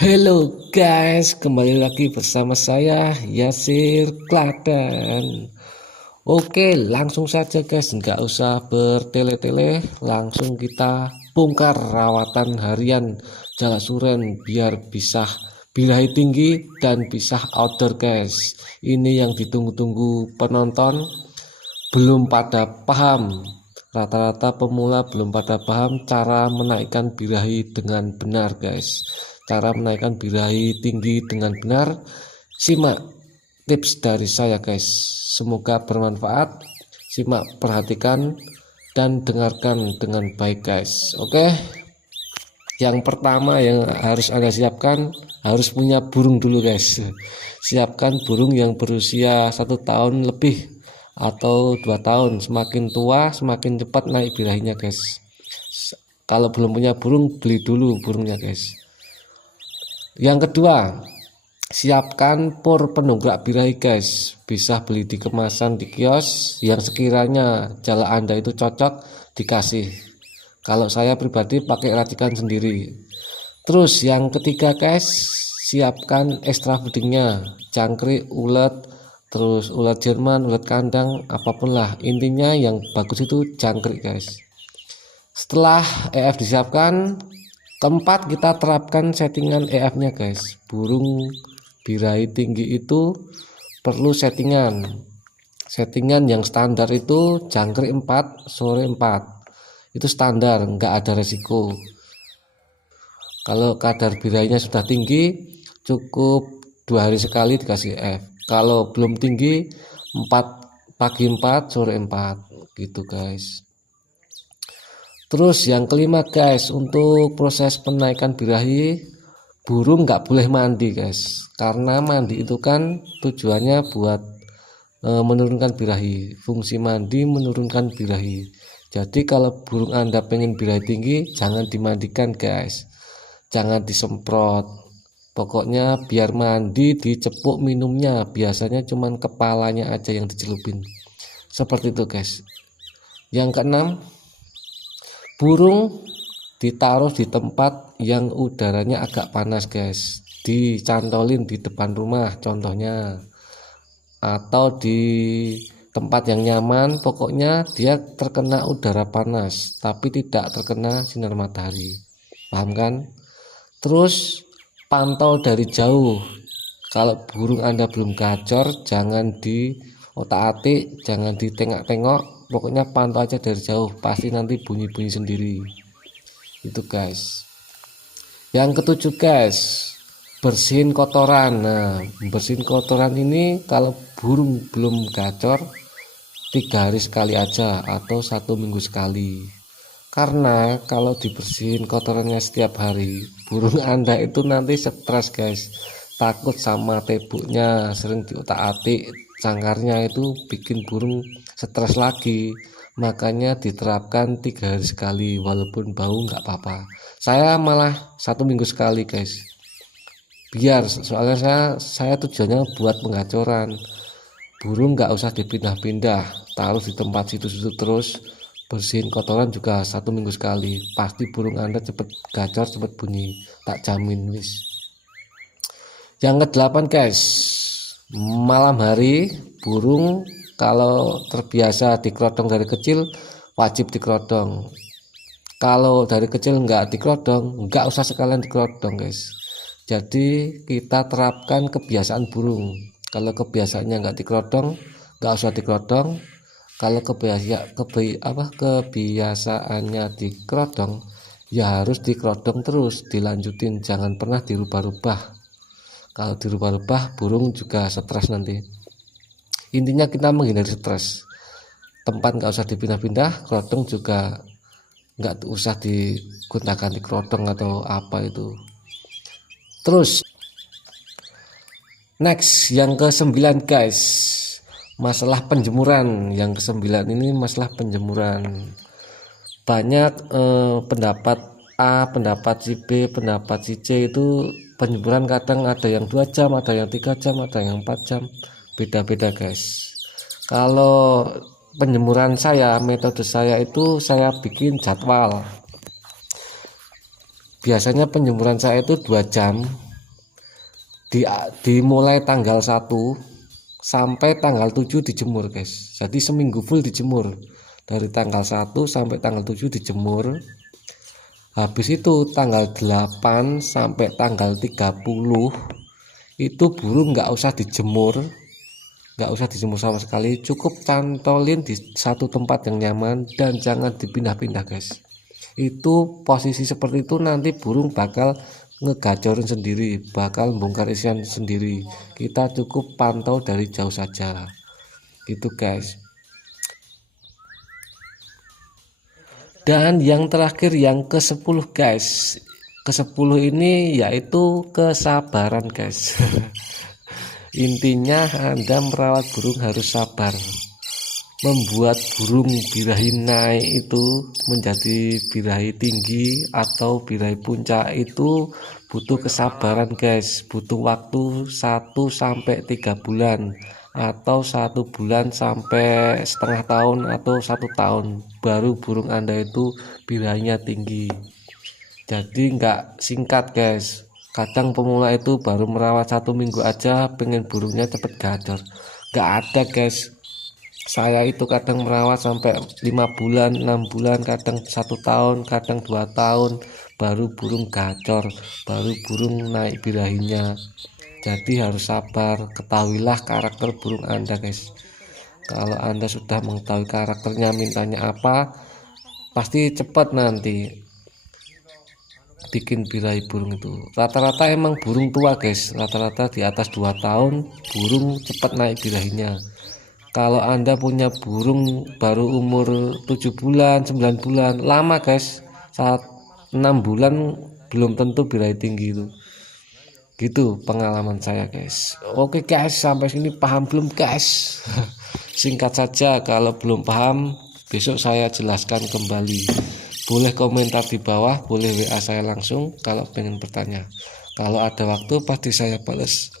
Halo guys, kembali lagi bersama saya Yasir Klaten. Oke, langsung saja guys, nggak usah bertele-tele, langsung kita bongkar rawatan harian Jalak Suren biar bisa birahi tinggi dan bisa outdoor guys. Ini yang ditunggu-tunggu penonton, belum pada paham. Rata-rata pemula belum pada paham cara menaikkan birahi dengan benar guys. Cara menaikkan birahi tinggi dengan benar, simak tips dari saya guys. Semoga bermanfaat. Simak, perhatikan dan dengarkan dengan baik guys. Oke, yang pertama yang harus Anda siapkan, harus punya burung dulu guys. Siapkan burung yang berusia 1 tahun lebih atau 2 tahun. Semakin tua semakin cepat naik birahinya guys. Kalau belum punya burung, beli dulu burungnya guys. Yang kedua, siapkan por pendongkrak birahi guys. Bisa beli di kemasan di kios yang sekiranya jala Anda itu cocok, dikasih. Kalau saya pribadi pakai racikan sendiri. Terus yang ketiga guys, siapkan extra feedingnya, cangkrik, ulet, terus ulet Jerman, ulet kandang, apapun lah. Intinya yang bagus itu cangkrik guys. Setelah EF disiapkan, keempat kita terapkan settingan EF nya guys. Burung birahi tinggi itu perlu settingan yang standar itu jangkrik 4, sore 4. Itu standar, nggak ada resiko. Kalau kadar birahinya sudah tinggi, cukup 2 hari sekali dikasih EF. Kalau belum tinggi, 4 pagi 4, sore 4 gitu guys. Terus yang kelima guys, untuk proses penaikan birahi, burung nggak boleh mandi guys, karena mandi itu kan tujuannya buat menurunkan birahi. Fungsi mandi menurunkan birahi. Jadi kalau burung Anda pengen birahi tinggi, jangan dimandikan guys, jangan disemprot. Pokoknya biar mandi, dicepuk minumnya, biasanya cuman kepalanya aja yang dicelupin, seperti itu guys. Yang keenam, burung ditaruh di tempat yang udaranya agak panas guys, dicantolin di depan rumah contohnya, atau di tempat yang nyaman. Pokoknya dia terkena udara panas tapi tidak terkena sinar matahari, paham kan? Terus pantau dari jauh. Kalau burung Anda belum gacor, jangan di otak-atik, jangan ditengok-tengok, pokoknya pantau aja dari jauh, pasti nanti bunyi-bunyi sendiri. Itu guys. Yang ketujuh guys, bersihin kotoran. Nah, bersihin kotoran ini kalau burung belum gacor, 3 hari sekali aja atau 1 minggu sekali. Karena kalau dibersihin kotorannya setiap hari, burung Anda itu nanti stres guys. Takut sama tebuknya, sering diotak-atik, cangkarnya itu bikin burung stres lagi. Makanya diterapkan 3 hari sekali, walaupun bau nggak apa-apa. Saya malah 1 minggu sekali guys. Biar soalnya saya tujuannya buat pengacoran. Burung nggak usah dipindah-pindah, taruh di tempat situ-situ terus. Bersihin kotoran juga 1 minggu sekali, pasti burung Anda cepet gacor, cepet bunyi, tak jamin wis. Yang kedelapan guys, malam hari burung kalau terbiasa dikerodong dari kecil, wajib dikerodong. Kalau dari kecil nggak dikerodong, nggak usah sekalian dikerodong guys. Jadi kita terapkan kebiasaan burung, kalau kebiasaannya nggak dikerodong, nggak usah dikerodong. Kalau kebiasaannya dikerodong, ya harus dikerodong terus, dilanjutin, jangan pernah dirubah-rubah. Kalau dirubah-rubah burung juga stres nanti. Intinya kita menghindari stres. Tempat nggak usah dipindah-pindah, kerodong juga nggak usah digunakan di kerodong atau apa itu. Terus next yang ke-9 guys, masalah penjemuran. Yang ke-9 ini masalah penjemuran. Banyak pendapat A, pendapat si B, pendapat si C itu penjemuran kadang ada yang 2 jam, ada yang 3 jam, ada yang 4 jam, beda-beda guys. Kalau penjemuran saya, metode saya itu saya bikin jadwal. Biasanya penjemuran saya itu 2 jam, dimulai tanggal 1 sampai tanggal 7 dijemur guys. Jadi seminggu full dijemur, dari tanggal 1 sampai tanggal 7 dijemur. Habis itu tanggal 8 sampai tanggal 30 itu burung nggak usah dijemur, sama sekali, cukup cantolin di satu tempat yang nyaman dan jangan dipindah-pindah guys. Itu posisi seperti itu nanti burung bakal ngegacorin sendiri, bakal bongkar isian sendiri. Kita cukup pantau dari jauh saja gitu guys. Dan yang terakhir, yang ke-10 guys, ke-10 ini yaitu kesabaran guys. Intinya Anda merawat burung harus sabar. Membuat burung birahi naik itu menjadi birahi tinggi atau birahi puncak itu butuh kesabaran guys, butuh waktu 1-3 bulan atau 1 bulan sampai setengah tahun atau 1 tahun baru burung Anda itu birahinya tinggi. Jadi nggak singkat guys. Kadang pemula itu baru merawat 1 minggu aja pengen burungnya cepet gacor. Nggak ada guys. Saya itu kadang merawat sampai 5 bulan, 6 bulan, kadang 1 tahun, kadang 2 tahun baru burung gacor, baru burung naik birahinya. Jadi harus sabar, ketahuilah karakter burung Anda guys. Kalau Anda sudah mengetahui karakternya, mintanya apa, pasti cepat nanti bikin birahi burung itu. Rata-rata emang burung tua guys, rata-rata di atas 2 tahun burung cepat naik birahinya. Kalau Anda punya burung baru umur 7 bulan, 9 bulan, lama guys. Saat 6 bulan belum tentu birahi tinggi itu. Gitu pengalaman saya guys. Oke guys, sampai sini paham belum guys? Singkat saja, kalau belum paham besok saya jelaskan kembali. Boleh komentar di bawah, boleh WA saya langsung kalau pengen bertanya. Kalau ada waktu pasti saya balas.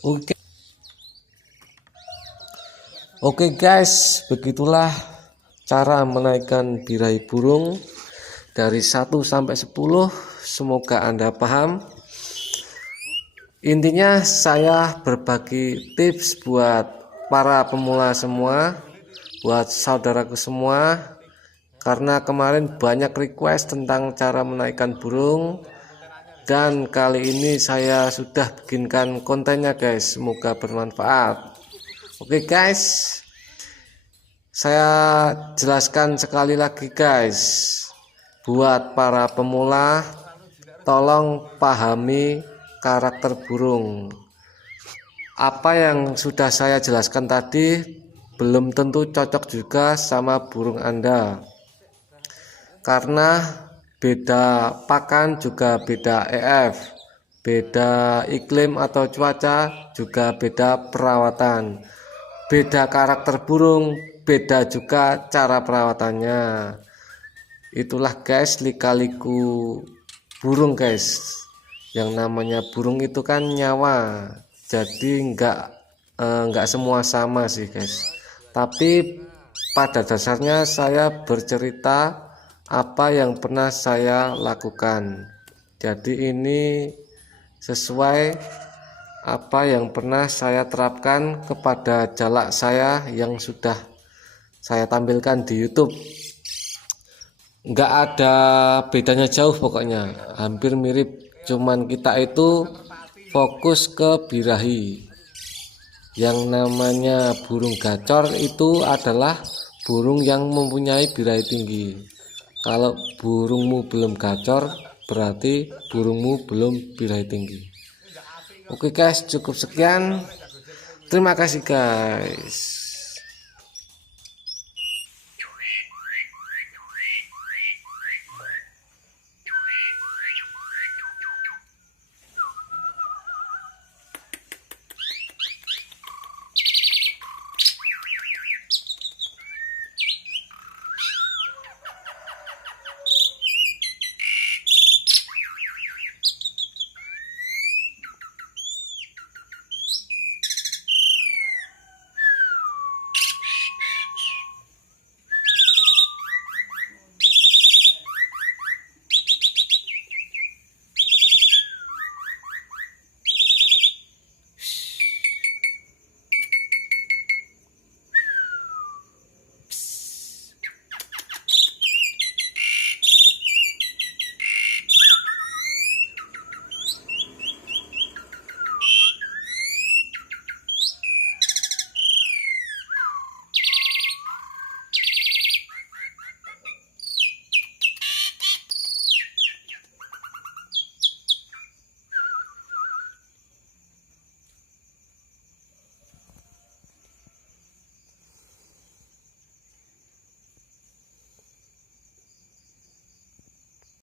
Oke guys, begitulah cara menaikkan birahi burung dari 1 sampai 10. Semoga Anda paham. Intinya saya berbagi tips buat para pemula semua, buat saudaraku semua, karena kemarin banyak request tentang cara menaikkan burung, dan kali ini saya sudah bikinkan kontennya guys. Semoga bermanfaat. Oke guys, saya jelaskan sekali lagi guys, buat para pemula tolong pahami karakter burung. Apa yang sudah saya jelaskan tadi belum tentu cocok juga sama burung Anda, karena beda pakan juga beda EF, beda iklim atau cuaca juga beda perawatan, beda karakter burung, beda juga cara perawatannya. Itulah guys lika-liku burung guys. Yang namanya burung itu kan nyawa, jadi nggak semua sama sih guys. Tapi pada dasarnya saya bercerita apa yang pernah saya lakukan. Jadi ini sesuai apa yang pernah saya terapkan kepada jalak saya yang sudah saya tampilkan di YouTube. Nggak ada bedanya jauh pokoknya, hampir mirip, cuman kita itu fokus ke birahi. Yang namanya burung gacor itu adalah burung yang mempunyai birahi tinggi. Kalau burungmu belum gacor berarti burungmu belum birahi tinggi. Oke guys, cukup sekian. Terima kasih guys.